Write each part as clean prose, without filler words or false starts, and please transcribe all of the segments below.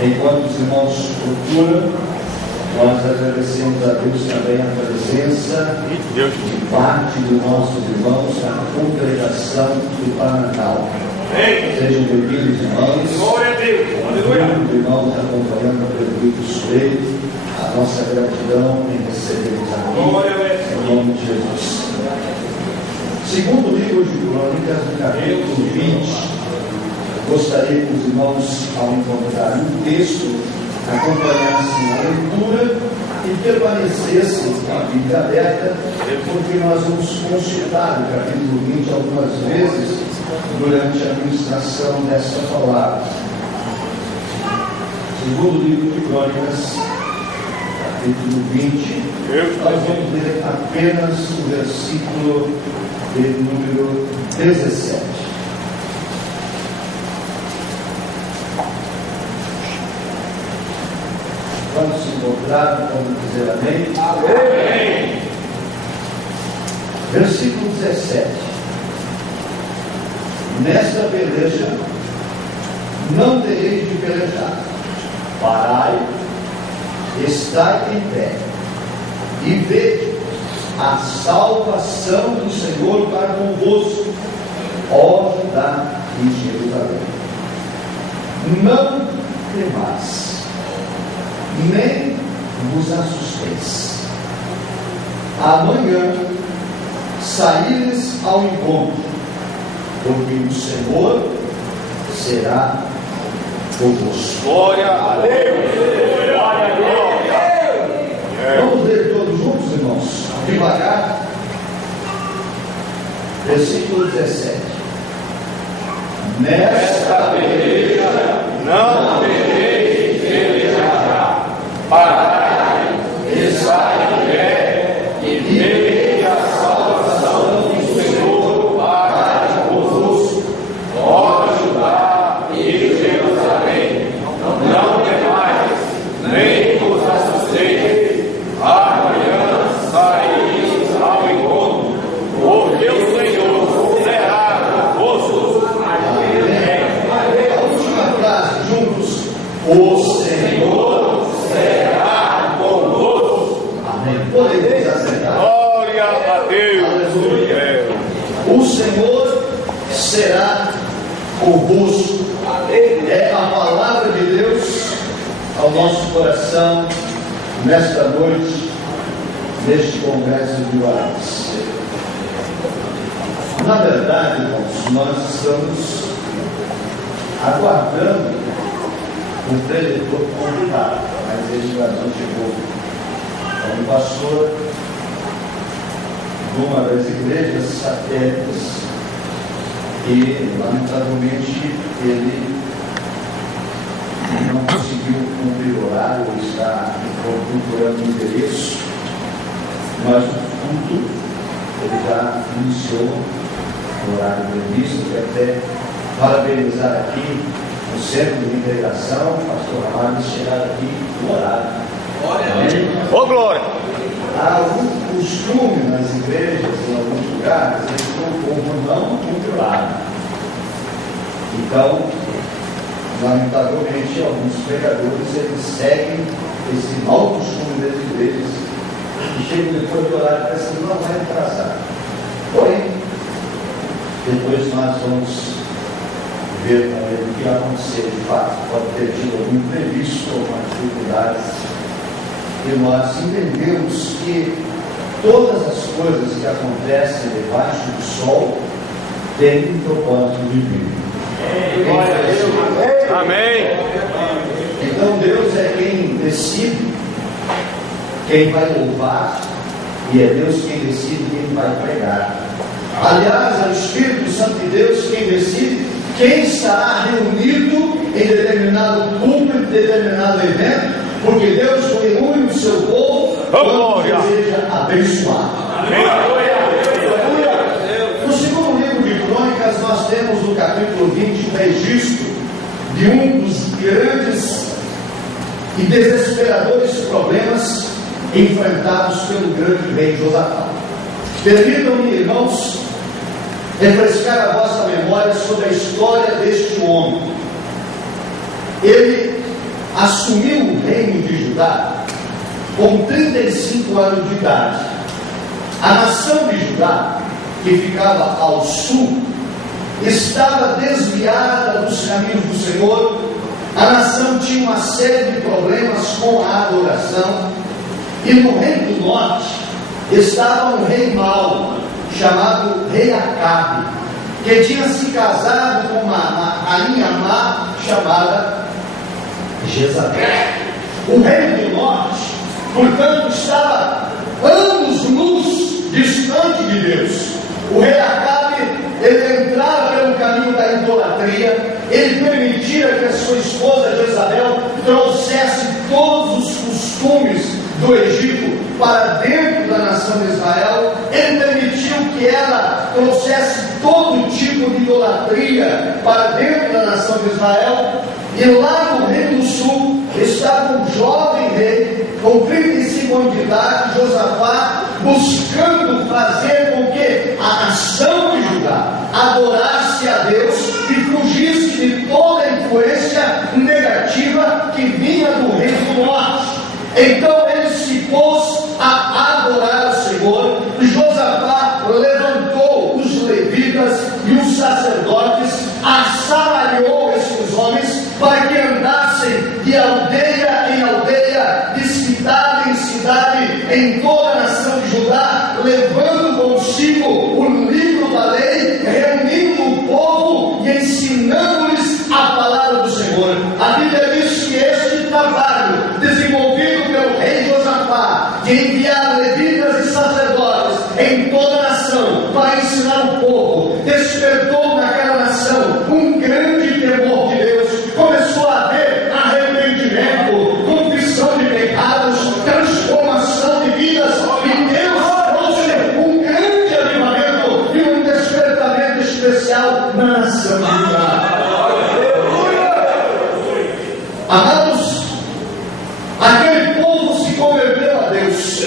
Enquanto os irmãos procuram, nós agradecemos a Deus também a presença de parte dos nossos irmãos na congregação do Pananal. Sejam bem-vindos, irmãos. Glória a Deus. Aleluia. Os irmãos acompanhando pelo vídeo Suei, a nossa gratidão em recebermos aqui, em nome de Jesus. Segundo livro de Crônicas, no capítulo 20, gostaria que os irmãos, ao encontrarem um texto, acompanhassem a leitura e permanecessem com a Bíblia aberta, porque nós vamos consultar o capítulo 20 algumas vezes durante a ministração desta palavra. Segundo livro de Crônicas, capítulo 20, nós vamos ler apenas o versículo de número 17. Quando se encontrar, vamos dizer amém? Amém. Versículo 17. Nesta peleja não tereis de pelejar. Parai, estai em pé e vede a salvação do Senhor para convosco, ó Judá e Jerusalém. Não temais, nem vos assusteis. Amanhã saíres ao encontro, porque o Senhor será convosco. Glória a Deus. Glória a Deus. Vamos ler todos juntos, irmãos, devagar. Versículo 17. Nesta peleja Não tereis de pelejar. Parai, estai em pé e vede a salvação do Senhor para convosco, ó Judá e Jerusalém. Não temais, nem vos assusteis. Amanhã saíreis ao encontro, porque o Senhor será convosco. A última frase, juntos. O Senhor Será convosco. Amém. Podemos acertar. Glória a Deus. Aleluia. O Senhor será convosco. É a palavra de Deus ao nosso coração nesta noite, neste congresso de orações. Na verdade, irmãos, nós estamos aguardando o preletor convidado, mas ele ainda não chegou. É um pastor de uma das igrejas satélites e, lamentavelmente, ele não conseguiu cumprir o horário, ou está procurando o endereço, mas o culto ele já iniciou o horário previsto. Eu até parabenizar aqui o centro de integração, o pastor Amado, chegar aqui no horário. Ô glória! Há algum costume nas igrejas, em alguns lugares, em que o povo não cumpre o horário. Então, lamentavelmente, alguns pregadores eles seguem esse mau costume das igrejas e chegam depois do horário pensando, não vai atrasar. Porém, depois nós vamos ver com ele o que aconteceu de fato. Pode ter tido algum imprevisto, algumas dificuldades, e nós entendemos que todas as coisas que acontecem debaixo do sol têm um propósito divino. Amém. Então Deus é quem decide quem vai louvar, e é Deus quem decide quem vai pregar. Aliás, é o Espírito Santo de Deus quem decide quem estará reunido em determinado culto, em determinado evento, porque Deus reúne o seu povo quando deseja abençoar. No segundo livro de Crônicas, nós temos no capítulo 20 o registro de um dos grandes e desesperadores problemas enfrentados pelo grande rei Josafá. Permitam-me, irmãos, refrescar a vossa memória sobre a história deste homem. Ele assumiu o reino de Judá com 35 anos de idade. A nação de Judá, que ficava ao sul, estava desviada dos caminhos do Senhor. A nação tinha uma série de problemas com a adoração. E no reino do norte estava um rei mau, chamado rei Acabe, que tinha se casado com uma rainha má chamada Jezabel. O reino do norte, portanto, estava anos-luz distante de Deus. O rei Acabe, ele entrava pelo caminho da idolatria. Ele permitia que a sua esposa Jezabel trouxesse todos os costumes do Egito para dentro da nação de Israel. Ele permitiu que ela trouxesse todo tipo de idolatria para dentro da nação de Israel. E lá no Reino do Sul estava um jovem rei com 35 anos de idade, Josafá, buscando fazer com que a nação de Judá adorasse a Deus e fugisse de toda a influência negativa que vinha do Reino do Norte. Então ele se pôs a adorar o Senhor. Josafá levantou os levitas e os sacerdotes, assalariou esses homens para que andassem de aldeia em aldeia, de cidade em cidade, em toda a nação de Judá, levando consigo o livro da lei, reunindo o povo e ensinando-lhes a palavra do Senhor. A Bíblia diz que este trabalho, desenvolvido pelo rei Josafá, de enviar levitas e sacerdotes em toda a nação para ensinar o povo, despertou naquela nação um grande temor de Deus. Começou a haver arrependimento, confissão de pecados, transformação de vidas, e Deus trouxe um grande avivamento e um despertamento especial na nação de Judá. Amados, aquele povo se converteu a Deus,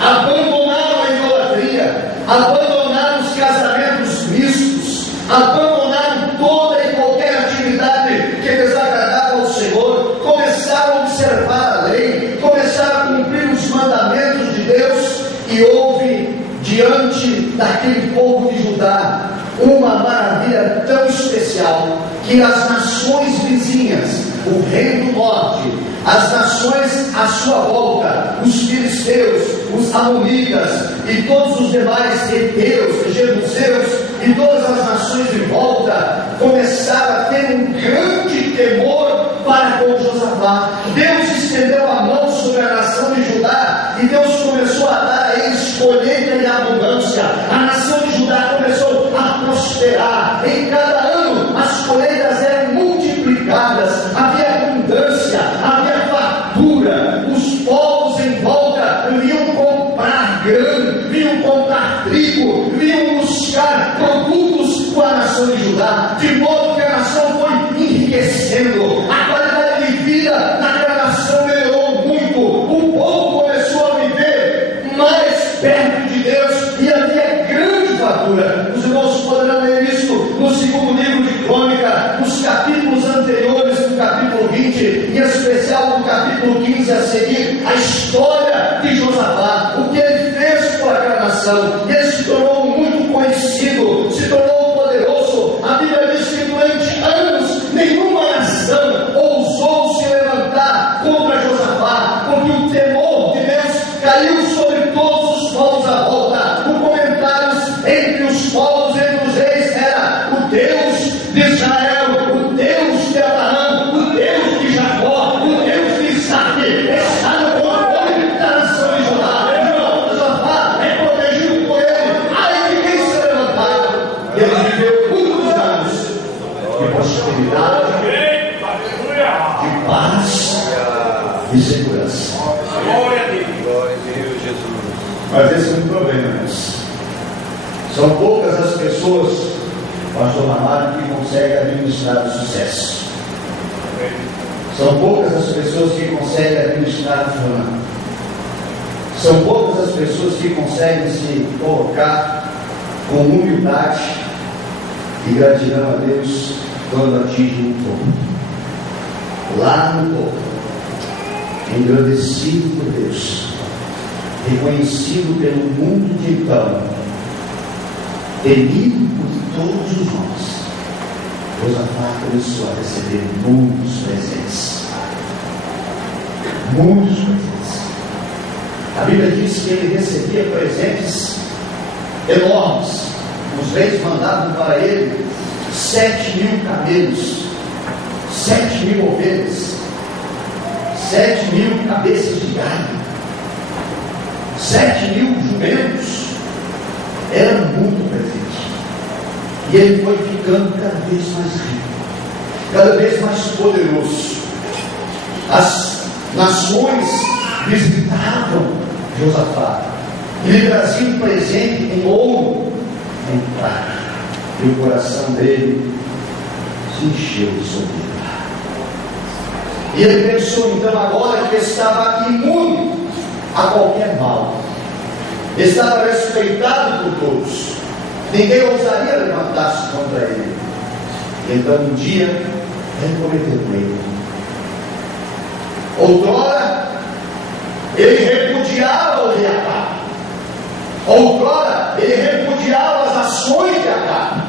abandonaram a idolatria, abandonaram os casamentos mistos, abandonaram toda e qualquer atividade que desagradava ao Senhor, começaram a observar a lei, começaram a cumprir os mandamentos de Deus, e houve diante daquele povo de Judá uma maravilha tão especial que as nações vizinhas, o reino do norte, as nações à sua volta, os filisteus, os amonitas e todos os demais heteus, jebuseus e todas as nações de volta, começaram a ter um grande temor para com Josafá. Deus estendeu a mão sobre a nação de Judá e Deus começou a dar a eles colheita e abundância. A nação de Judá começou a prosperar. Em cada ano as colheitas eram multiplicadas, havia abundância, havia fartura. Os povos em volta vinham comprar grão, vinham comprar trigo, vinham buscar produtos com a nação de Judá, de modo que a nação foi enriquecendo, a qualidade de vida naquela nação melhorou muito, o povo começou a viver mais perto de Deus e havia grande fartura. Os irmãos poderão ler isso no segundo livro de Crônica, nos capítulos anteriores, no capítulo 20, em especial no capítulo 15 a seguir, a história de Josafá, o que ele fez por aquela nação. Ele se tornou muito conhecido, se tornou poderoso. A Bíblia diz que durante anos nenhuma nação ousou se levantar contra Josafá, porque o temor de Deus caiu sobre todos os povos à volta. Os comentários entre os povos, entre os reis, era o Deus de Israel, o Deus de Abraão, o Deus de Jacó, o Deus de Isaac, está no controle da nação de Judá. Josafá é protegido por ele. Ai de quem se levantar. Ele viveu muitos anos de prosperidade, de paz e segurança. Mas esse é um problema, irmãos. São poucas as pessoas, pastor Ramalho, que conseguem administrar o sucesso. São poucas as pessoas que conseguem administrar a fama. São poucas as pessoas que conseguem se colocar com humildade e gratidão a Deus quando atingem o topo. Lá no topo, engrandecido por Deus, reconhecido pelo mundo de então, temido por todos os homens, Josafá começou a receber muitos presentes. Muitos presentes. A Bíblia diz que ele recebia presentes enormes. Os reis mandavam para ele 7.000 camelos, 7.000 ovelhas, 7.000 cabeças de gado, 7.000 jumentos. Era muito presente. E ele foi ficando cada vez mais rico, cada vez mais poderoso. As nações visitavam Josafá e lhe traziam presente em ouro, em prata. E o coração dele se encheu de soberba. E ele pensou então agora que estava imune a qualquer mal, estava respeitado por todos, ninguém ousaria levantar-se contra ele. Então um dia ele cometeu um erro. Outrora ele repudiava o rei Acabe. Outrora ele repudiava as ações de Acabe.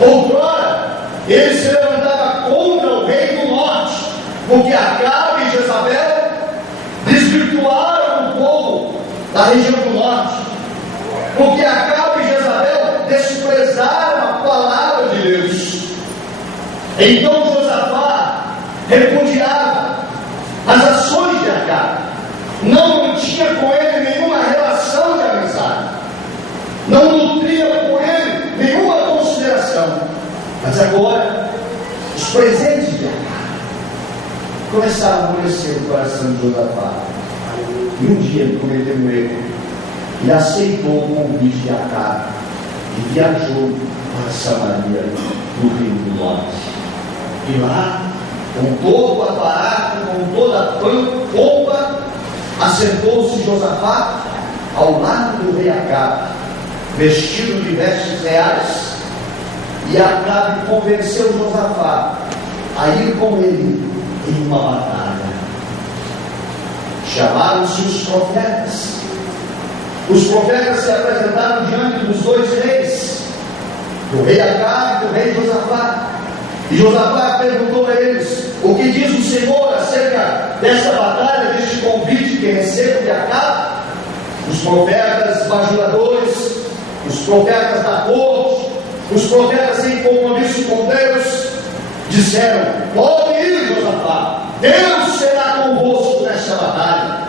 Outrora ele se levantava contra o rei do norte, porque Acabe e Jezabel desvirtuaram o povo da região do norte, porque Acabe e Jezabel desprezaram a palavra de Deus. Então Josafá repudiava as ações de Acabe, não mantinha com ele nenhuma relação de amizade, não nutria por ele nenhuma consideração. Mas agora os presentes de Acabe começaram a amolecer o coração de Josafá. E um dia ele cometeu um erro e aceitou o convite de Acabe e viajou para Samaria, no Reino do Norte. E lá, com todo o aparato, com toda a pompa, assentou-se Josafá ao lado do rei Acabe, vestido de vestes reais. E Acabe convenceu Josafá a ir com ele em uma batalha. Chamaram-se os profetas. Os profetas se apresentaram diante dos dois reis, do rei Acabe e do rei Josafá. E Josafá perguntou a eles: o que diz o Senhor acerca desta batalha, deste convite que recebo de Acabe? Os profetas bajuladores, os profetas da corte, os profetas sem compromisso com Deus, disseram: pode ir, Josafá, Deus será convosco nesta batalha.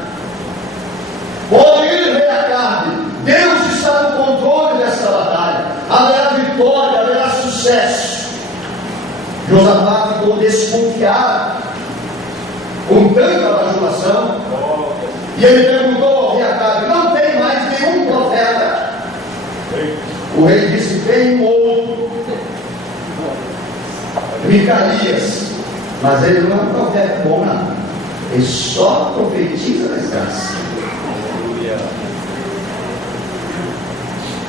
Pode ir, rei Acabe, Deus está no controle desta batalha, haverá vitória, haverá sucesso. Josafá ficou desconfiado com tanta bajulação, e ele perguntou ao rei Acabe: não tem mais nenhum profeta? O rei disse: tem um outro, Micaias, mas ele não é um profeta bom, não. Ele só profetiza a desgraça.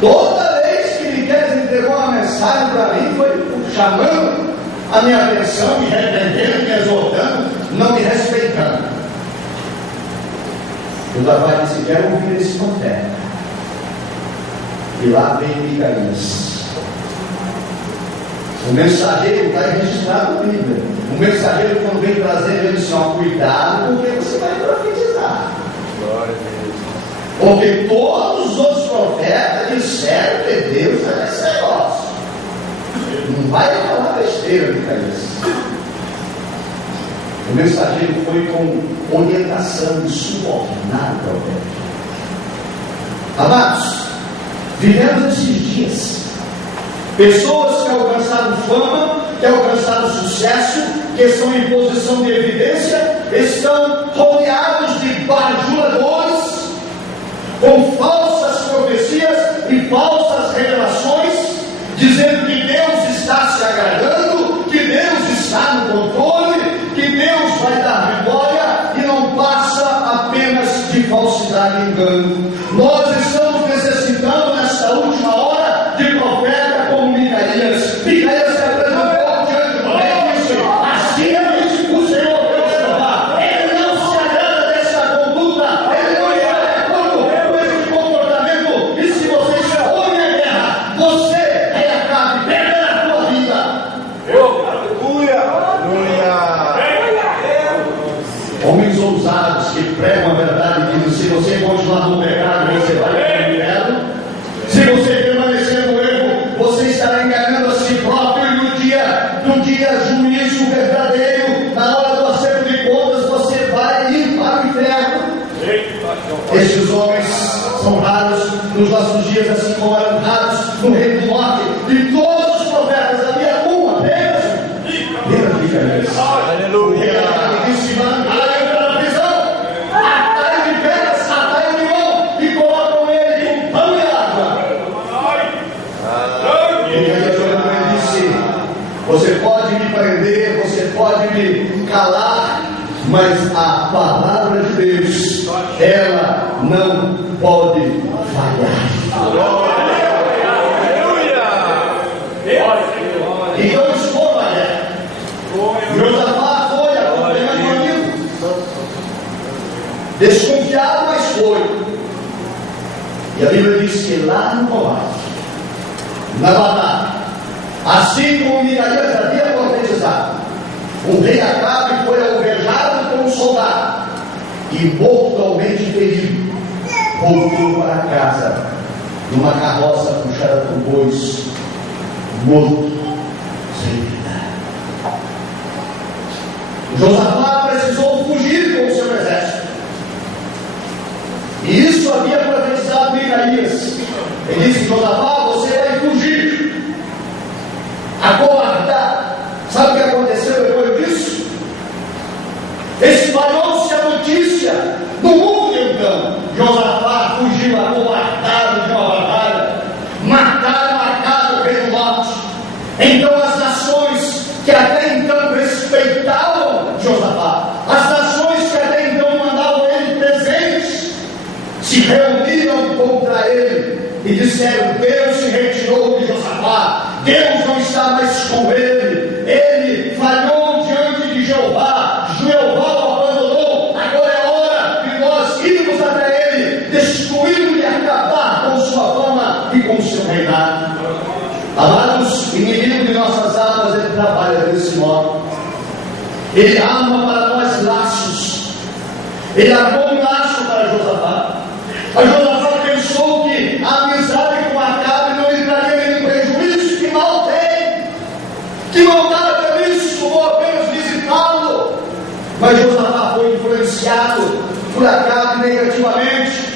Toda vez que Micaias entregou uma mensagem para mim, foi chamando a minha atenção, me repreendendo, me exortando, não me respeitando. Josafá disse: quero ouvir esse profeta. E lá vem Micaias. O mensageiro está registrado na Bíblia. O mensageiro, quando vem trazer, ele diz: cuidado, porque você vai profetizar. Glória a Deus. Porque todos os outros profetas disseram que Deus é esse negócio. Não vai falar besteira, Micaias. O mensageiro foi com orientação de subordinar o profeta. Amados, vivemos esses dias. Pessoas que alcançaram fama, que alcançaram sucesso, que estão em posição de evidência, estão rodeados de bajuladores, com falsas profecias e falsas revelações, dizendo que Deus está se agradando, que Deus está no controle, que Deus vai dar vitória, e não passa apenas de falsidade e engano. Nós estamos necessitando nesta última hora de profeta como Micaias. Micaias se apresentou diante do rei e disse: assim diz o Senhor Deus Jeová. Ele não se Estes homens são raros nos nossos dias, assim como eram raros no reino do norte. De todos os profetas havia um apenas. Aleluia! Ele disse: mandai para a prisão, atai de pedras, atai de limão e colocam ele com pão e água. E ele disse: você pode me prender, você pode me calar, mas a palavra de Deus, ela não pode falhar. Então escolha a guerra. Josafá foi acompanhando o amigo, desconfiado, mas foi. E a Bíblia diz que lá no combate, na batalha, assim como Micaías havia profetizado, o rei Acabe foi alvejado por um soldado e mortalmente ferido. Voltou para casa numa carroça puxada por bois, morto, sem vida. Josafá precisou fugir com o seu exército. E isso havia profetizado Micaías. Ele disse: Josafá, você vai fugir, acovardar. Sabe o que aconteceu depois disso? Espalhou-se a notícia do mundo então. Josafá fugiu acovardado de uma batalha. Mataram Acabe, o rei do norte. Então as nações que até então respeitavam Josafá, as nações que até então mandavam ele presentes, se reuniram contra ele e disseram: Deus se retirou de Josafá, Deus não está mais com ele, ele falhou diante de Jeová, Jeová o abandonou. Agora é hora de nós irmos até ele, destruí-lo e acabar com sua fama e com seu reinado. Amados, inimigo de nossas almas, ele trabalha desse modo. Ele arma para nós laços. Ele armou um laço para Josafá. Mas Josafá pensou que a amizade com Acabe não lhe traria nenhum prejuízo. Que mal tem, que maldade é isso, vou apenas visitá-lo. Mas Josafá foi influenciado por Acabe negativamente,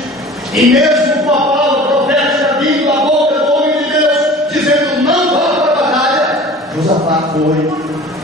e mesmo com a palavra profética vindo da boca do homem de Deus, dizendo: não vá para a batalha, Josafá foi.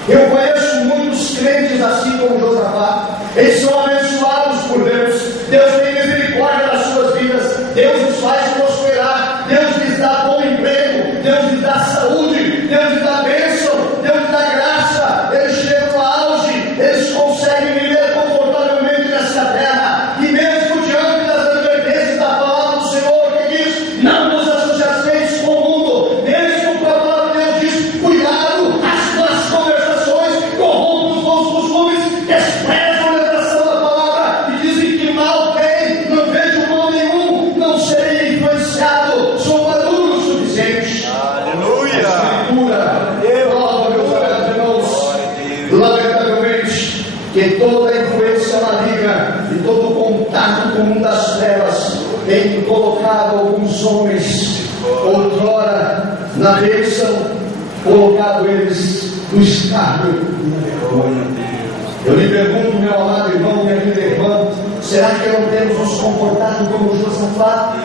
Eu conheço muitos crentes assim como Josafá. Eles são abençoados por Deus. Deus tem misericórdia das suas vidas. Deus os faz prosperar. Deus lhes dá bom emprego. Deus lhes dá saúde. Deus lhes dá bênção. Deus lhes dá graça. Eles chegam ao auge. Eles conseguem viver confortavelmente nessa terra. E mesmo diante das advertências da palavra do Senhor, que diz: não vos associareis com o mundo. Mesmo com a palavra de Deus diz: cuidado, as conversações corrompem os bons costumes, desprezam a letração da palavra e dizem que mal tem, não vejo mal nenhum, não serei influenciado, sou maduro o suficiente. Aleluia! A Escritura prova, meus irmãos, lamentavelmente, que toda influência maligna e todo contato com o mundo das trevas tem colocado alguns homens, outrora na bênção, colocado eles no escárnio e na vergonha. Eu lhe pergunto, meu amado irmão, minha querida irmã, será que não temos nos comportado como Josafá?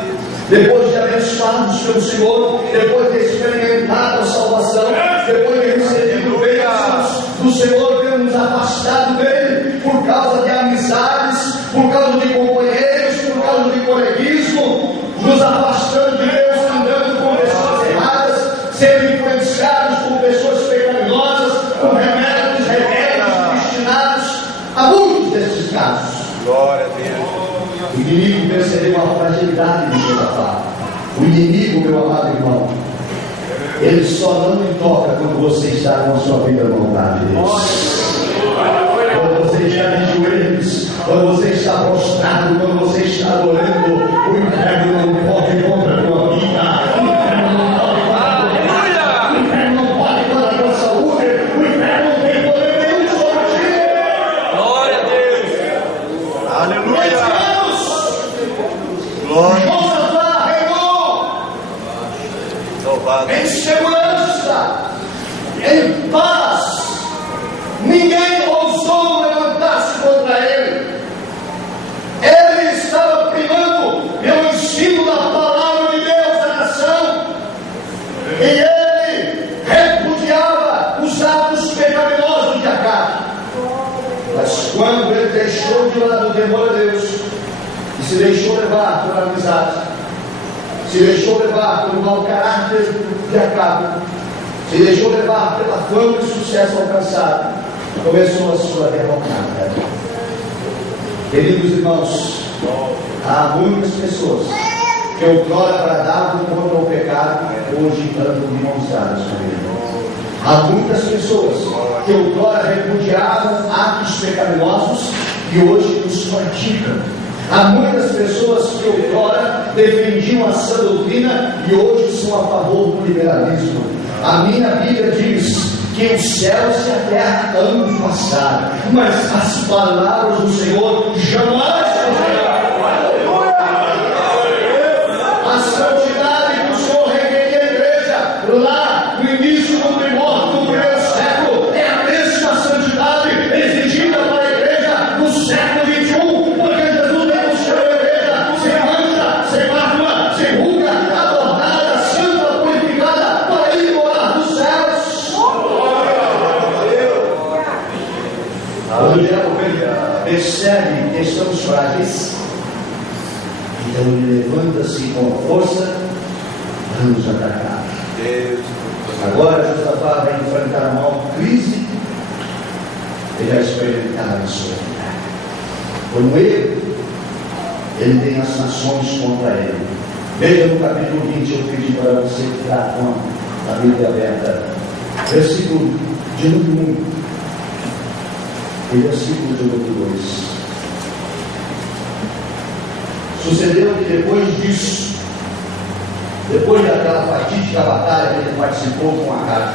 Depois de abençoados pelo Senhor, depois de experimentado a salvação, depois de recebido bênçãos do Senhor, temos nos afastado dele por causa de amizades, por causa de companheiros, por causa de coleguismo, nos afastando de Deus, andando com pessoas erradas, sendo influenciados por pessoas pecaminosas, com remédios rebeldes, destinados a muitos desses casos. Glória a Deus. O inimigo percebeu a fragilidade de Josafá. O inimigo, meu amado irmão, ele só não lhe toca quando você está com a sua vida à vontade de Deus. Quando você está de joelhos, quando você está prostrado, quando você está adorando, o inferno não pode contra a tua vida. O inferno não pode contra a tua vida. O inferno não pode contra a tua saúde. O inferno não tem poder nenhum sobre ti. Glória a Deus. Aleluia. Glória. Josafá reinou em segurança, em paz. Ninguém ousou levantar-se contra ele. Ele estava primando Mas quando ele deixou de lado o temor a Deus e se deixou levar pela amizade, se deixou levar pelo mau caráter de Acabe, se deixou levar pela fama e sucesso alcançado, começou a sua derrocada. Queridos irmãos, há muitas pessoas que outrora bradavam contra o pecado, hoje andam de mãos dadas com ele. Há muitas pessoas que outrora repudiavam atos pecaminosos e hoje os praticam. Há muitas pessoas que outrora defendiam a sã doutrina e hoje são a favor do liberalismo. A minha Bíblia diz que os céus e a terra hão de passar, mas as palavras do Senhor jamais passarão. A santidade que o Senhor requeria à igreja lá no início do primórdio do primeiro século é a mesma santidade exigida para a igreja no século XXI, porque Jesus demonstrou a igreja sem mancha, sem mácula, sem ruga, adornada, santa, purificada, para ir morar nos céus. Quando o diabo percebe que estamos frágeis, então ele levanta-se com força para nos atacar. Agora Josafá vai enfrentar uma maior crise que já experimentava em sua vida. Como ele tem as nações contra ele. Veja no capítulo 20, eu pedi para você ficar com a Bíblia aberta. Versículo de número 1 e versículo de número 2. Sucedeu que depois disso, depois daquela fatídica batalha que ele participou com Acabe,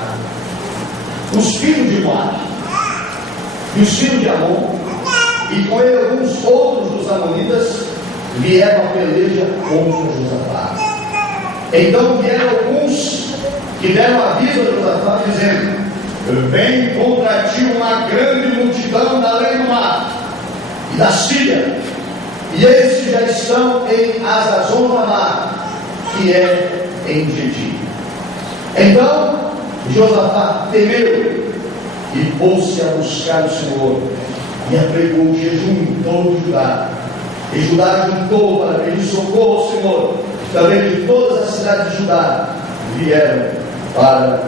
os filhos de Moabe e os filhos de Amon, e com ele alguns outros dos amonitas, vieram a peleja contra Josafá. Então vieram alguns que deram aviso a Josafá, dizendo: vem contra ti uma grande multidão da além do mar e da Síria, e eles que já estão em Hazazon-Tamar, que é em Gedi. Então Josafá temeu e pôs-se a buscar o Senhor, e apregou o jejum em todo Judá. E Judá juntou para pedir socorro ao Senhor. Também de todas as cidades de Judá vieram para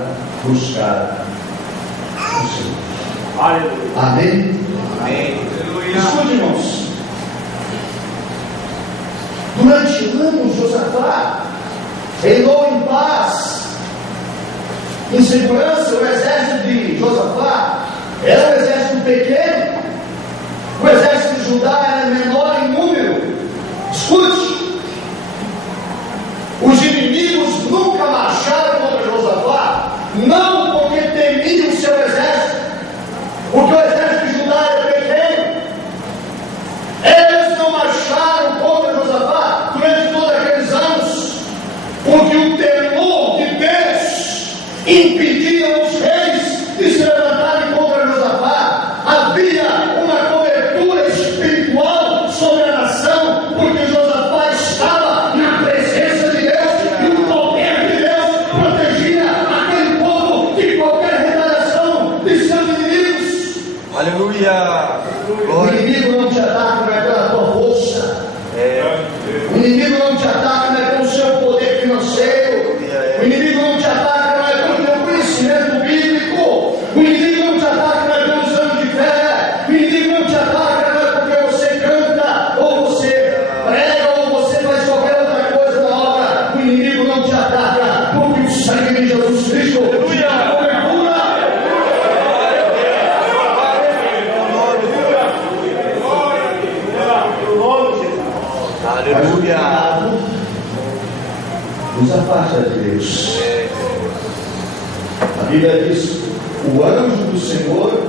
buscar o Senhor. Aleluia. Amém? Amém. Escute, irmãos. Durante anos, Josafá reinou em paz, em segurança. O exército de Josafá era um exército pequeno, o exército de Judá era menor em número. Escute, os inimigos nunca marcharam contra Josafá, não porque temiam o seu exército, porque o exército de Judá era pequeno. Eles não marcharam contra Josafá durante todos aqueles anos, porque o temor de Deus impedia os reis de se levantarem contra Josafá. Havia uma cobertura espiritual sobre a nação, porque Josafá estava na presença de Deus e o poder de Deus protegia aquele povo de qualquer retaliação de seus inimigos. Aleluia! O inimigo não te ataca, não é pela tua força. O inimigo não te ataca, não é pelo seu poder financeiro. O inimigo não te ataca, não é pelo teu conhecimento bíblico. O inimigo não te ataca, não é pelos anos de fé. O inimigo não te ataca, não é porque você canta, ou você prega, ou você faz qualquer outra coisa na obra. O inimigo não te ataca, porque o sangue de Jesus Cristo te dá cobertura. Aleluia! Nos afasta de Deus. A Bíblia diz: o anjo do Senhor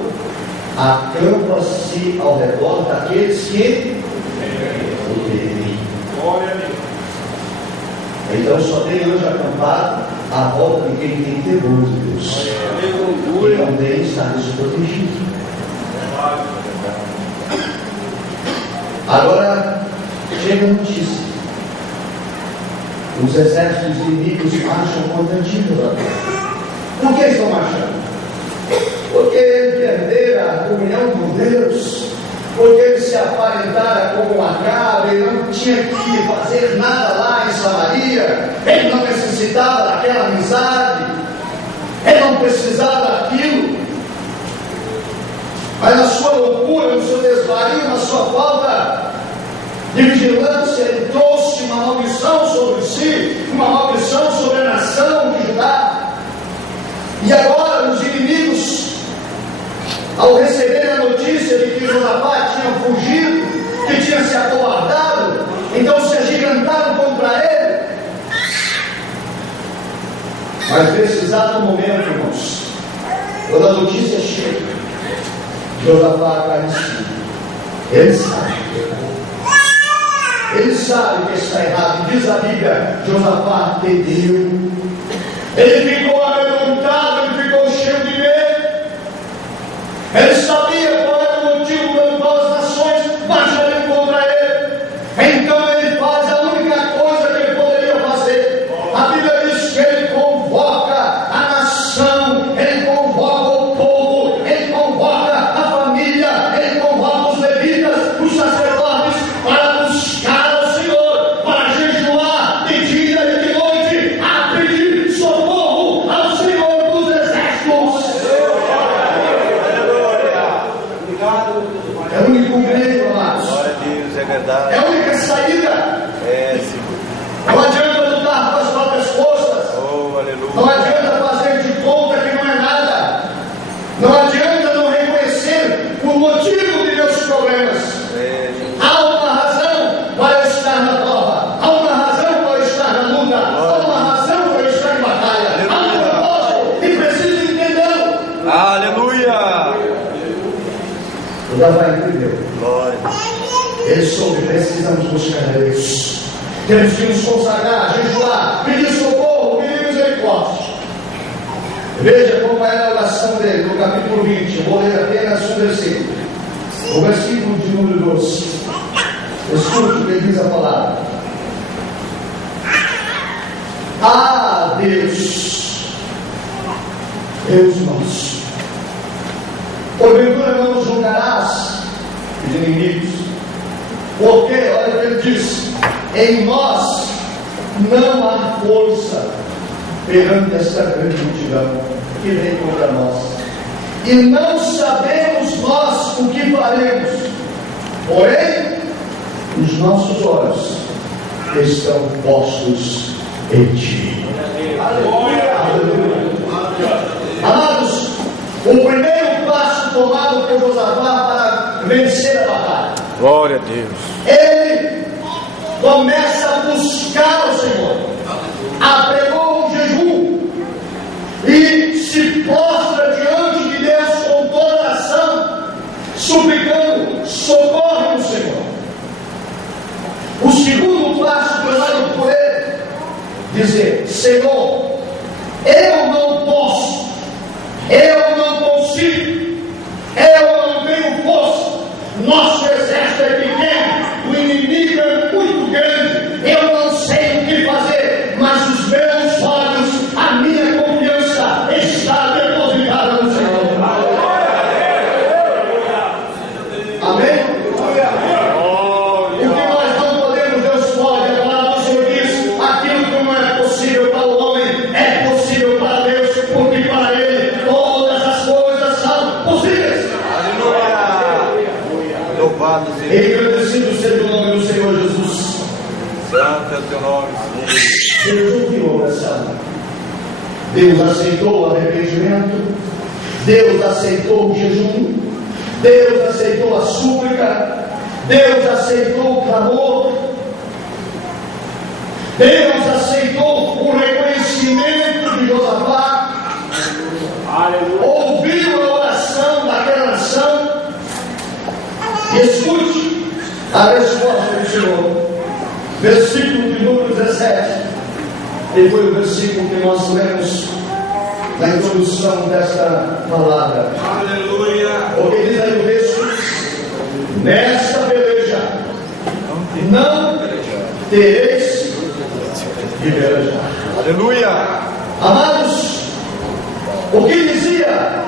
acampa-se ao redor daqueles que o temem. Então só tem anjo acampado à volta de quem tem temor de Deus. E também está desprotegido. Agora chega a notícia: os exércitos inimigos marcham contra ti. Por que estão marchando? Porque ele perdera a comunhão com Deus, porque ele se aparentara como Acabe, ele não tinha que fazer nada lá em Samaria, ele não necessitava daquela amizade, ele não precisava daquilo, mas na sua loucura, no seu desvario, na sua falta de vigilância, ele trouxe uma maldição sobre si, uma maldição sobre a nação de Judá. E agora os inimigos, ao receber a notícia de que Josafá tinha fugido, que tinha se acovardado, então se agigantaram contra ele. Mas nesse exato momento, irmãos, quando a notícia chega, Josafá cai em si. Ele sabe que está errado. Diz a Bíblia: Josafá temeu. Ele ficou amedrontado, ele ficou cheio de medo. Ele sabia qual era o motivo pelo qual as nações marchariam contra ele. Então ele faz a única coisa que ele poderia fazer. A Bíblia diz que ele convoca a nação, ele convoca o povo, ele convoca a família, ele convoca os levitas, os sacerdotes, para buscar o Senhor, para jejuar de dia e de noite, a pedir socorro ao Senhor dos exércitos. É o único meio, amados. Glória a Deus, é verdade. É a única saída. Não adianta lutar com as próprias forças. Oh, aleluia. Não adianta fazer de conta que não é nada. Não adianta não reconhecer o motivo de meus problemas. Há uma razão para eu estar na prova. Há uma razão para eu estar na luta. Há uma razão para eu estar em batalha. Há um propósito e preciso entendê-lo. Aleluia. Josafá entendeu. Glória. Ele soube, precisamos buscar a Deus. Temos que nos consagrar, jejuar, pedir socorro, pedir misericórdia. Veja como é a oração dele, no capítulo 20. Eu vou ler apenas um versículo. O versículo de número 12. Escute o que diz a palavra. Ah, Deus, Deus nosso, porventura não nos julgarás, os inimigos, porque, olha o que ele diz: em nós não há força perante esta grande multidão que vem contra nós, e não sabemos nós o que faremos, porém os nossos olhos estão postos em ti. Aleluia. Amados, o primeiro passo tomado por Josafá para vencer a batalha, Glória a Deus. ele começa a buscar o Senhor, apregou um jejum e se prostra diante de Deus com toda a ação, suplicando: socorre no Senhor. O segundo passo tomado por ele, dizer: Senhor, eu não posso, eu não consigo, eu não tenho força, nosso exército é pequeno, o inimigo é muito grande, eu não sei o que fazer, mas os meus olhos, a minha confiança está depositada no Senhor. Amém? O que nós não podemos, Deus pode. A palavra do Senhor diz: aquilo que não é possível para o homem é possível para Deus, porque para Ele todas as coisas são possíveis. Louvado seja. Engrandecido seja o nome do Senhor Jesus. Santo é o teu nome, Senhor. Deus ouviu a oração. Deus aceitou o arrependimento. Deus aceitou o jejum. Deus aceitou a súplica. Deus aceitou o clamor. Deus aceitou o reconhecimento de Josafá. Ouviu a oração daquela nação. E escute a resposta do Senhor. Versículo de número 17. E foi o versículo que nós lemos na introdução desta palavra. Aleluia. O que diz aí o texto? Nesta peleja não tereis de pelejar. Aleluia. Amados, o que dizia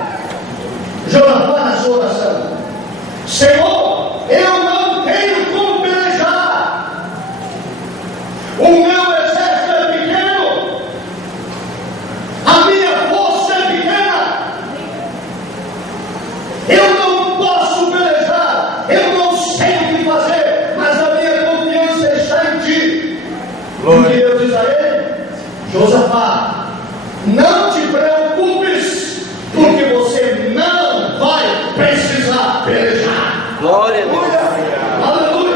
O que Deus diz a ele? Josafá, não te preocupes, porque você não vai precisar pelejar. Glória a Deus. Aleluia.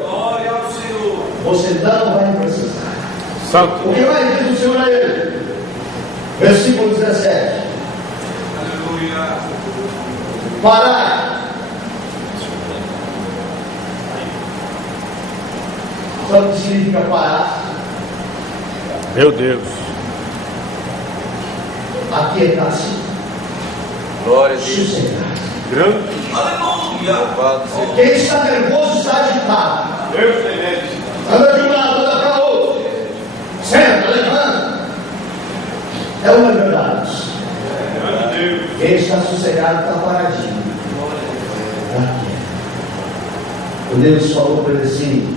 Glória ao Senhor. Você não vai precisar. Santo. O que mais diz o Senhor a ele? Versículo 17. Aleluia. Parai. Sabe o que significa parar? Meu Deus. Aquietar-se. Glória a Deus. Sossegar. Grande. Aleluia. Louvado seja. Quem está nervoso está agitado. Deus tenente. Anda de um lado, anda para outro. Senta, levanta. É uma verdade. Quem está sossegado está paradinho. Aqui. O Deus falou para ele assim: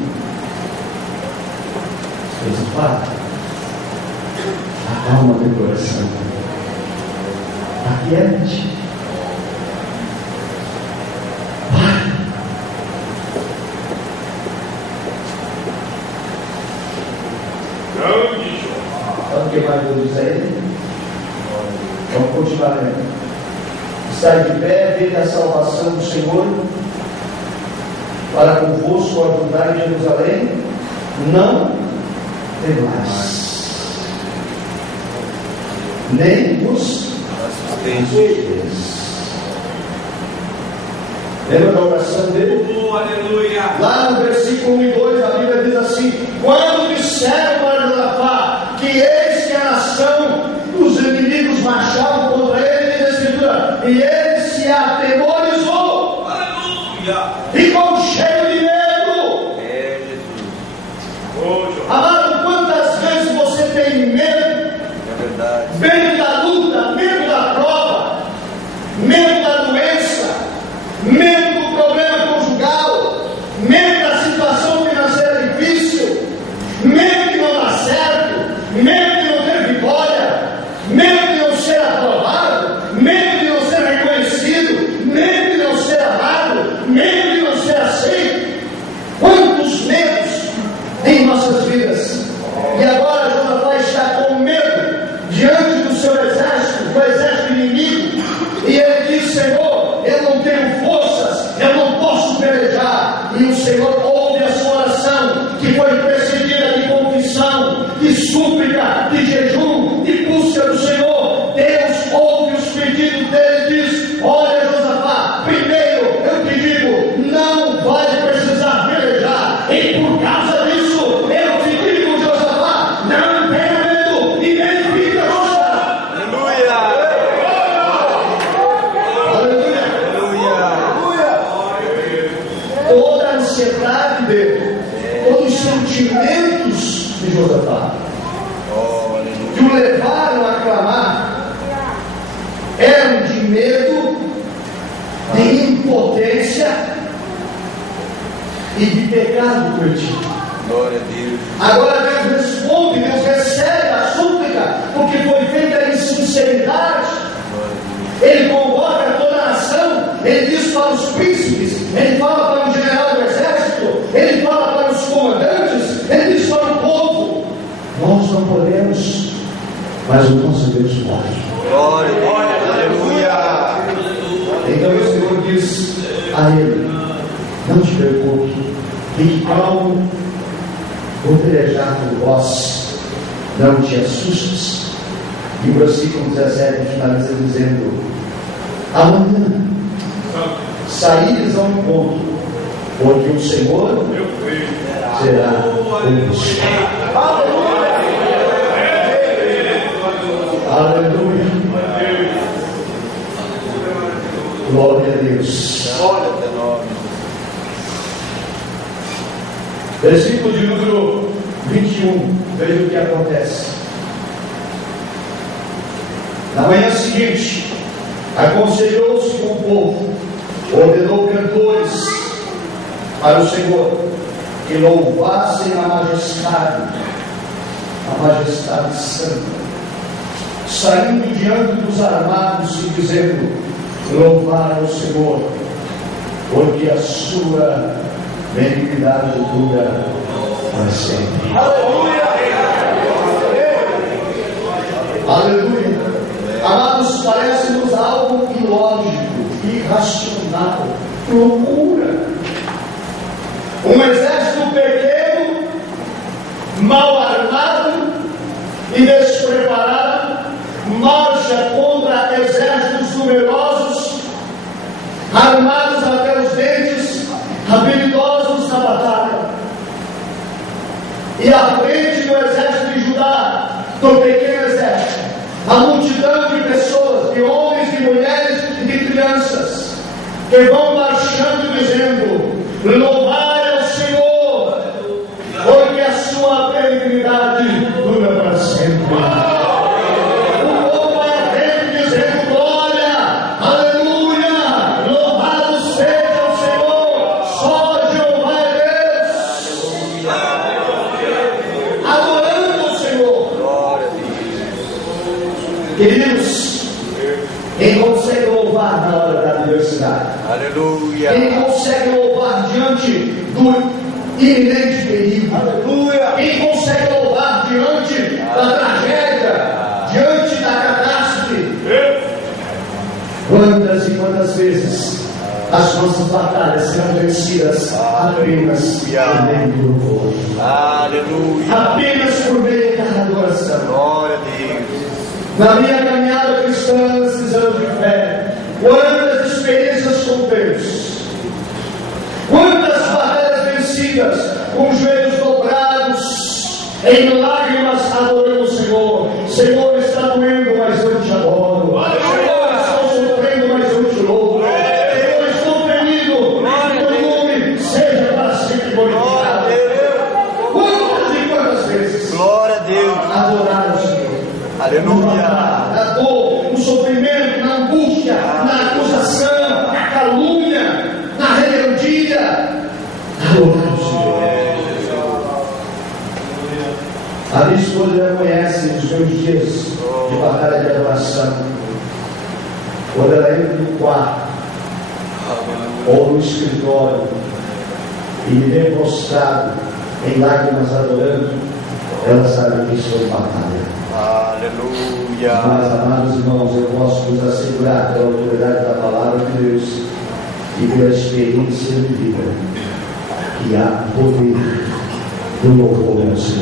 Josafá, acalma teu coração. Aquiete. Sabe o que mais Deus diz a ele? Vamos continuar lendo. Estai de pé, vede a salvação do Senhor para convosco ajudar em Jerusalém. Não temais, nem vos assusteis. Lembra da oração dele? Oh, aleluia. Lá no versículo 1 e 2 a Bíblia diz assim: quando disseram para Josafá que eis que a nação dos inimigos marchavam contra ele, diz a Escritura, e ele se atemorizou. Aleluia. Ficou cheio de medo. É Jesus. Amado, quantas vezes você tem medo? É verdade. Medo da luta, medo da prova, medo da doença, medo do problema conjugal, medo da situação financeira difícil, medo de não dar certo, medo de não ter vitória, medo de não ser aprovado, medo de não ser reconhecido, medo de não ser amado, medo de não ser aceito. Quantos medos em nossas vidas! E agora Josafá está com medo diante do seu exército, do exército inimigo, e ele diz: Senhor, eu não tenho forças, eu não posso pelejar. E o Senhor ouve a sua oração, que foi precedida de confissão, de súplica, de jejum, de busca do Senhor. Deus ouve os pedidos dele e diz: olha, Josafá, primeiro eu te digo, não vai precisar pelejar, e por causa disso eu te digo, Josafá, não tenha medo e nem fica assustado. Aleluia. Aleluia. Toda a ansiedade dele, todos os sentimentos de Josafá, Oh, aleluia. que o levaram a clamar, eram de medo, de impotência e de pecado cometido. Glória a Deus. Agora Deus responde, Deus recebe a súplica, porque foi feita em sinceridade. Ele convoca toda a nação, ele diz para os príncipes, ele fala para o general do exército, ele fala para os comandantes, ele diz para o povo: nós não podemos, mas o nosso Deus pode. Glória a Deus. Aleluia. Então o Senhor diz a ele: não te preocupe, fique calmo, vou pelejar por vós, não te assustes. E o versículo 17 finaliza dizendo: amanhã saíres ao encontro, porque o Senhor será convosco. Aleluia. Glória a Deus. Glória a Deus. Versículo de número 21. Veja o que acontece. Na manhã seguinte, aconselhou-se com o povo, ordenou cantores para o Senhor, que louvassem a majestade santa, saindo diante dos armados e dizendo: louvar ao Senhor, porque a sua benignidade dura para sempre. Aleluia! Aleluia! Amados, parece-nos algo ilógico, irracional, loucura. Um exército pequeno, mal armado e despreparado, marcha contra exércitos numerosos, armados até os dentes, habilidosos na batalha. E à frente do exército de Judá, do pequeno exército, a multidão de pessoas, de homens, de mulheres e de crianças, que vão marchando dizendo: louvai ao Senhor, porque a sua benignidade dura para sempre. O povo vai à frente dizendo: glória, aleluia, louvado seja o Senhor, só Jeová é Deus. Adorando o Senhor. Queridos, quem consegue louvar na hora da adversidade? Aleluia. Quem consegue louvar diante do iminente perigo? Aleluia. Quem consegue louvar diante da tragédia, diante da catástrofe? Quantas e quantas vezes as nossas batalhas serão vencidas apenas por meio do louvor? Aleluia. Apenas por meio da adoração. Glória a Deus. Na minha caminhada cristã, nesses anos de fé, quantas experiências com Deus, quantas barreiras vencidas, com joelhos dobrados, em lágrimas, adorando o Senhor. Senhor, está doendo, mas eu te adoro. Senhor, estou sofrendo, mas eu te louvo. Senhor, estou ferido, mas o teu nome seja para sempre glorificado. Quantas e quantas vezes? Glória a Deus. Adorar o Senhor. Aleluia. Na dor, no sofrimento, na angústia, na acusação, na calúnia, na rebeldia. Adorar o Senhor. A minha esposa já conhece os meus dias de batalha de adoração. Quando ela entra no quarto ou no escritório e me vê prostrado em lágrimas adorando, ela sabe que estou em batalha. Aleluia. Mas, amados irmãos, eu posso vos assegurar pela autoridade da palavra de Deus e pela experiência vivida que há poder do louvor ao Senhor Jesus.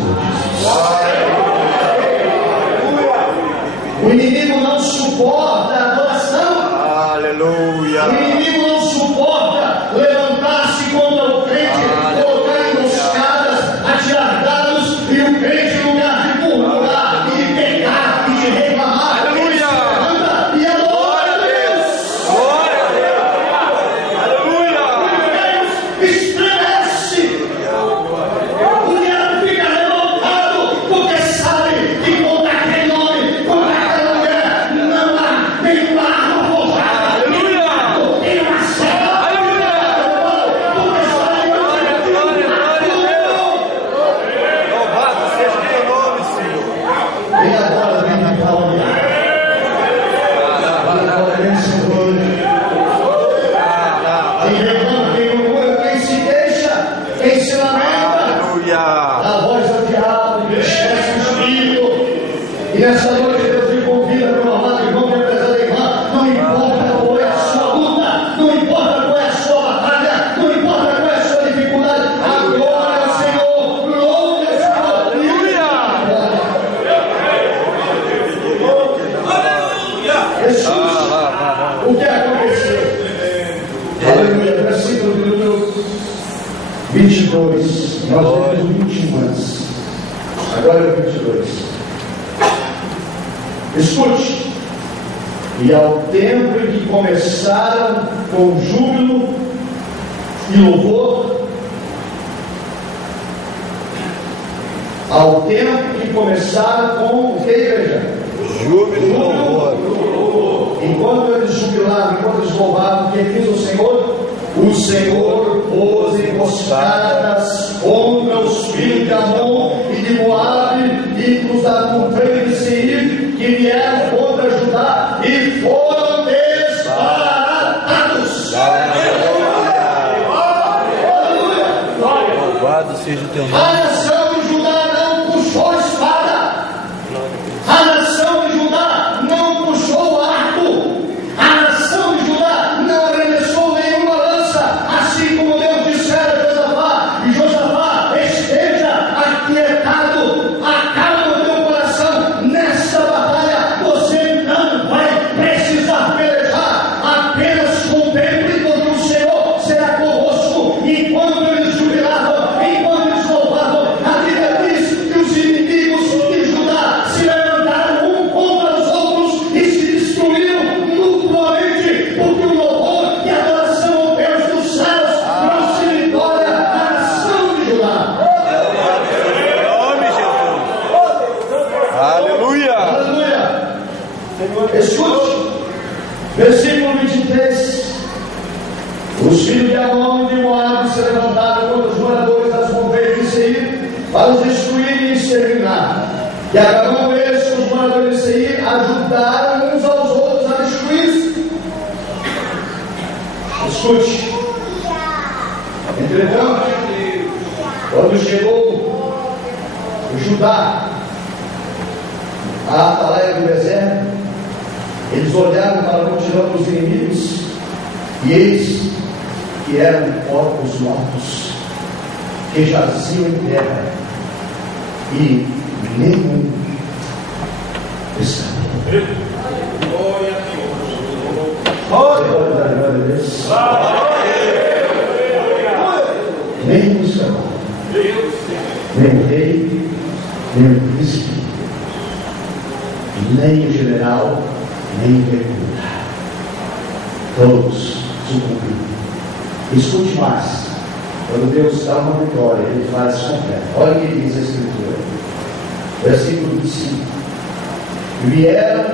O inimigo não suporta a adoração. Aleluia. O inimigo não suporta levantar-se contra o crente, colocar emboscadas, atirar dados e o crente no lugar de murmurar e de pecar e de reclamar. Aleluia. E adora a Deus. Glória a Deus. Aleluia. Deus estremece. O diabo fica revoltado porque sabe que contra aquele homem, contra aquela mulher, não há nenhum arma forjada. Aleluia. Tem uma cela. Aleluia. Porque sabe que Louvado seja o teu nome, Senhor. e agora vem a glória. Agora vem o Senhor. Quem reclama, quem murmura, quem se queixa, quem se lamenta, Aleluia. a voz do diabo, esquece o espírito. E nessa noite Deus me convida para uma amado irmão, minha pesada irmã. Não importa qual é a sua luta, não importa qual é a sua batalha, não importa qual é a sua dificuldade. Agora é o Senhor, louve ao Senhor. Aleluia. Jesus, o que aconteceu? Aleluia, versículo de número 22. Nós temos 21 antes. Agora é o 22. Escute. E ao tempo em que começaram com júbilo e louvor, ao tempo que começaram com o que, igreja? Júbilo e louvor. Enquanto eles jubilavam, enquanto eles louvavam, o que fez o Senhor? O Senhor pôs emboscadas contra os filhos de Amon e de Moabe e dos da montanha de Seir, que vieram contra Judá e foram desbaratados. Louvado seja o teu nome. A nação Versículo 23. Os filhos de Amon e de Moabe se levantaram contra os moradores das montanhas de Seir para os destruir e exterminar. E acabando eles com os moradores de Seir, ajudaram uns aos outros a destruir-se. Escute. Entretanto, quando chegou o Judá à atalaia do deserto, eles olharam para a multidão dos inimigos e eis que eram corpos mortos que jaziam em terra e nenhum escapou. Nem o escapou, nem o rei, nem o príncipe, nem o general, nem o recruta. Todos sucumbiram. Escute mais. Quando Deus dá uma vitória, Ele faz completa. Olha o que diz a Escritura. Versículo 25. Vieram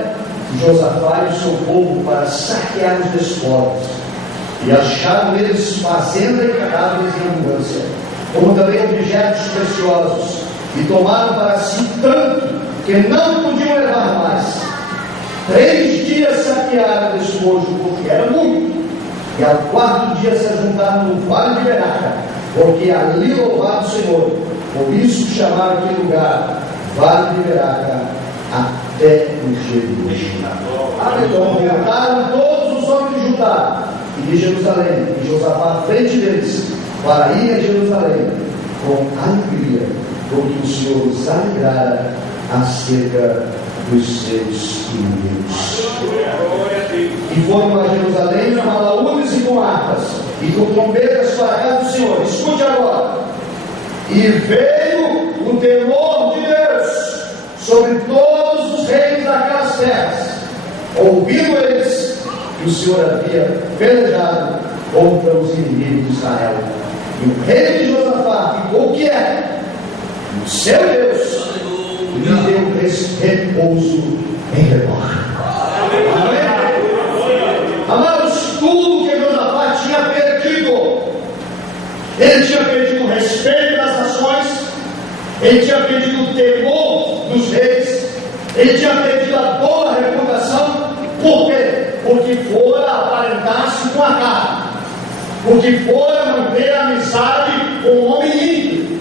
Josafá e o seu povo para saquear os despojos, e acharam eles fazenda e cadáveres em abundância, como também objetos preciosos, e tomaram para si tanto que não podiam levar mais. 3 dias saquearam o despojo, porque era muito, e ao 4º dia se juntaram no vale de Beraca, porque ali louvaram o Senhor. Por isso chamaram aquele lugar Vale de Beraca até o dia de hoje. Então voltaram todos os homens de Judá e de Jerusalém, e Josafá à frente deles, para ir a Jerusalém com alegria, porque o Senhor os alegrara acerca dos seus inimigos. E foram a Jerusalém com alaúdes e com harpas e com trombetas para a casa do Senhor. Escute agora. E veio o temor de Deus sobre todos os reis daquelas terras, ouvindo eles que o Senhor havia pelejado contra os inimigos de Israel. E o rei de Josafá ficou quieto, e o seu Deus lhe deu repouso em redor. Amados, tudo que Josafá tinha perdido, ele tinha perdido o respeito das nações, ele tinha perdido o temor dos reis, ele tinha perdido a boa reputação. Por quê? Porque fora aparentar-se com a carne, porque fora manter a amizade com o homem ímpio,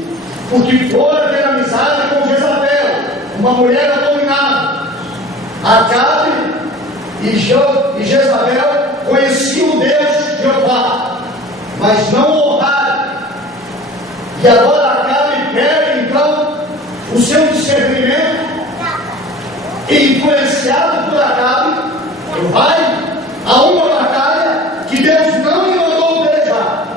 porque fora ter amizade com Jezabel, uma mulher abominável. Acabe e Jezabel conheciam o Deus Jeová, mas não o honraram. E agora Acabe perde então o seu discernimento, e influenciado por Acabe, vai a uma batalha que Deus não lhe mandou pelejar.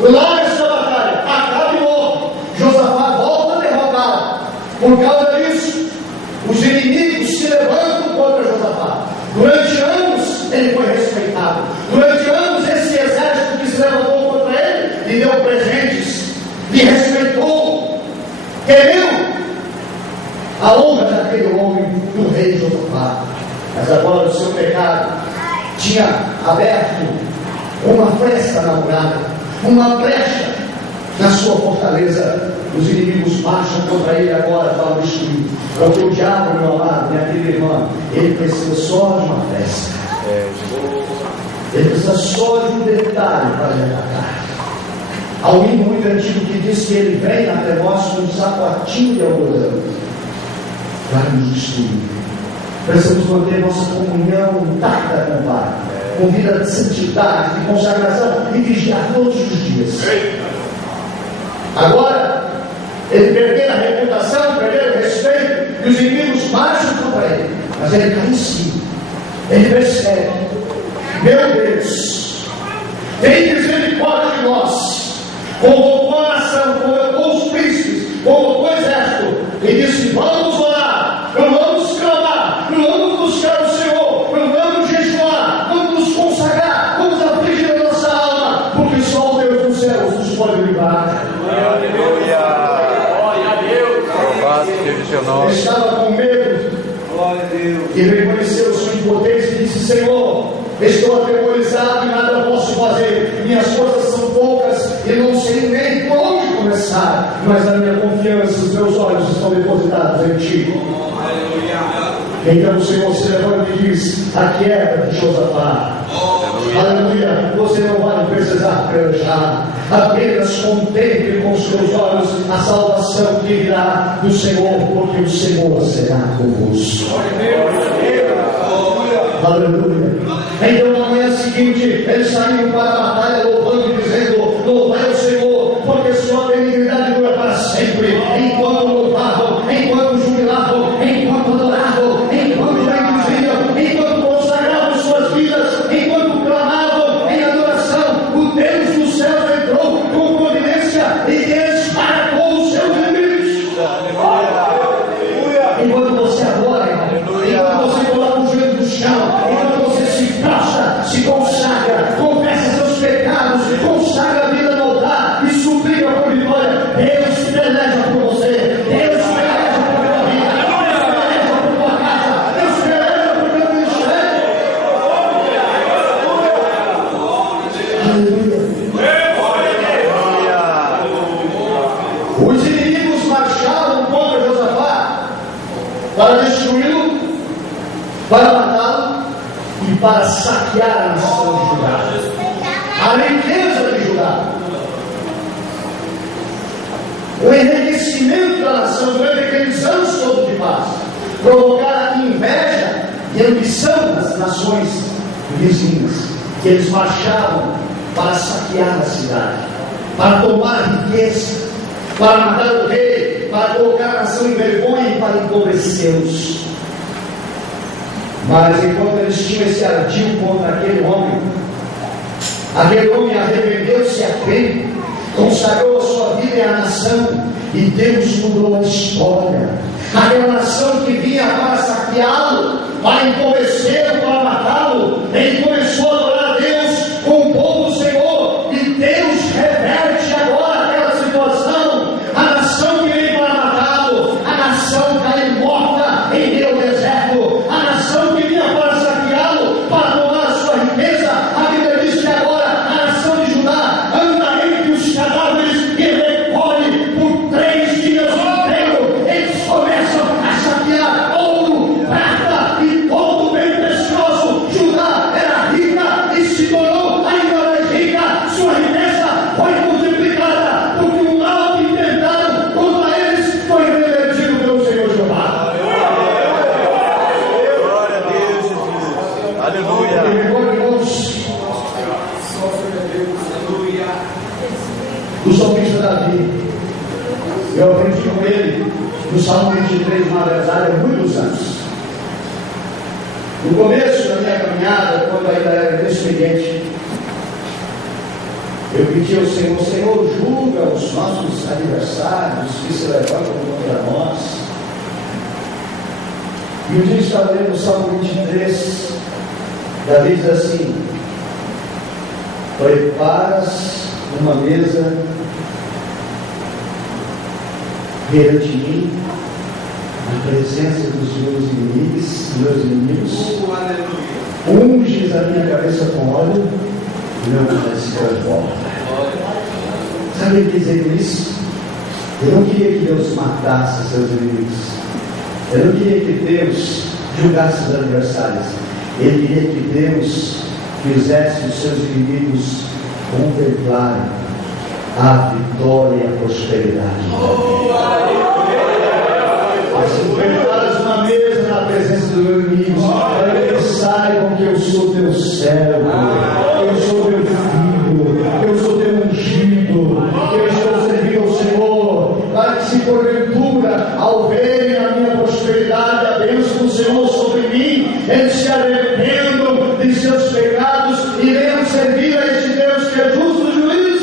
Lá nessa batalha, Acabe morre, Josafá volta derrotado. Por causa disso, os inimigos se levantam contra Josafá. Durante anos ele foi respeitado. Durante anos esse exército que se levantou contra ele lhe deu presentes, lhe respeitou, temeu a honra daquele homem, do rei Josafá. Mas agora o seu pecado tinha aberto uma fresta na muralha, uma brecha na sua fortaleza. Os inimigos marcham contra ele agora para o destruir. Porque o diabo, meu amado, minha querida irmã, ele precisa só de uma fresta. Ele precisa só de um detalhe para lhe atacar. Há um hino muito antigo que diz que ele vem até nós com um sapatinho de algodão para nos destruir. Precisamos manter nossa comunhão intacta com o Pai, com vida de santidade, de consagração, e vigiar todos os dias. Agora, ele perdeu a reputação, perdeu o respeito, e os inimigos marcham contra ele. Mas ele cai em si. Ele percebe: meu Deus, tem misericórdia de nós. Convocou a nação, convocou os príncipes, convocou o exército, e disse: vamos orar, vamos clamar, vamos buscar o Senhor, vamos jejuar, vamos nos consagrar, vamos afligir a nossa alma, porque só o Deus dos céus nos pode livrar. Aleluia! Glória a Deus! Louvado seja o seu nome. Estava com medo. Glória a Deus. E reconheceu sua impotência e disse: Senhor, Estou atemorizado e nada posso fazer. Minhas forças são poucas e não sei nem por onde começar. Mas a minha confiança, os meus olhos estão depositados em Ti. Então o Senhor se levanta e diz: aquieta-te, Josafá. Aleluia. Você não vai precisar pelejar. Apenas contemple com os seus olhos a salvação que virá do Senhor, porque o Senhor será convosco. Aleluia. Então na manhã seguinte eles saíram para a batalha louvando e dizendo: louvai o Senhor, porque sua benignidade dura para sempre. Enquanto louvavam, enquanto jubilavam, enquanto adoravam, enquanto bendiziam, enquanto consagravam suas vidas, enquanto clamavam em adoração, o Deus dos céus entrou com providência e esparacou os seus inimigos. Enquanto você adora, enquanto você coloca o joelho no chão, enquanto você se prostra, se consagra, confessa seus pecados, consagra a vida no altar e suplica por vitória, Deus peleja por você, Deus peleja por tua vida, Deus peleja por tua casa, Deus peleja por teu ministério. Aleluia. Os inimigos marcharam contra Josafá para destruí-lo, para matá-lo e para saquear a nação de Judá, a riqueza de Judá, o enriquecimento da nação durante aqueles anos todos de paz, provocar inveja e ambição nas nações vizinhas, que eles marchavam para saquear a cidade, para tomar riqueza, para matar o rei, para colocar a nação em vergonha e para empobrecê-los. Mas enquanto eles tinham esse ardil contra aquele homem arrependeu-se a fé, consagrou a sua vida à nação, e Deus mudou a história. Aquela nação que vinha para saqueá-lo, para empobrecê-lo, para matá-lo, ele começou a adorar a Deus com o povo do Senhor, e Deus reverte agora aquela situação. A nação que veio para matá-lo, a nação caiu morta em meio ao deserto, a nação que vinha para saqueá-lo, para tomar a sua riqueza, a Bíblia diz que agora a nação de Judá anda entre os cadáveres e recolhe por 3 dias inteiros. Eles começam a saquear ouro, prata e todo bem precioso. Judá era rica e se tornou ainda mais rica. Sua riqueza foi multiplicada, porque o mal que intentaram contra eles foi revertido pelo Senhor Jeová. Glória a Deus, Jesus. Aleluia. Do salmista Davi, eu aprendi com ele no Salmo 23, na verdade, há muitos anos. No começo da minha caminhada, quando ainda era inexperiente, eu pedi ao Senhor: Senhor, julga os nossos adversários que se levantam contra nós. E um dia estava lendo o Salmo 23, Davi diz assim: preparas uma mesa perante mim, na presença dos meus inimigos, unges a minha cabeça com óleo, e meu cálice transborda. Sabe o que dizer isso? Eu não queria que Deus matasse seus inimigos, eu não queria que Deus julgasse os adversários, ele queria que Deus fizesse os seus inimigos contemplarem a vitória e a prosperidade. Assim, preparas uma mesa na presença dos meus inimigos, para que eles saibam que eu sou teu servo, eu sou teu filho, eu sou teu ungido, que eu estou servindo ao Senhor, para que se porventura, ao verem a minha prosperidade, a bênção do Senhor sobre mim, eles se arrependam de seus pecados e venham servir a este Deus que é justo juiz.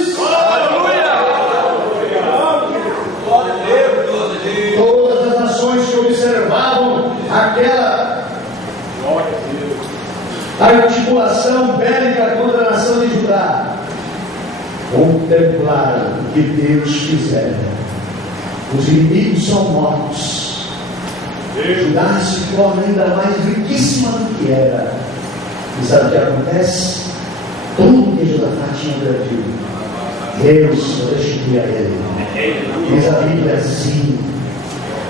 Todas as nações que observavam aquela articulação bélica contra a nação de Judá contemplaram o que Deus fizera. Os inimigos são mortos. Judá se torna ainda mais riquíssima do que era. E sabe o que acontece? Tudo que Josafá tinha perdido, Deus restitui a ele. Diz a Bíblia assim: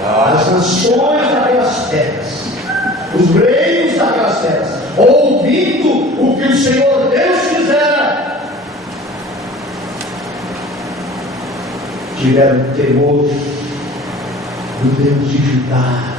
as nações daquelas terras, os reinos daquelas terras, ouvindo o que o Senhor Deus fizera, tiveram temor do Deus de Judá.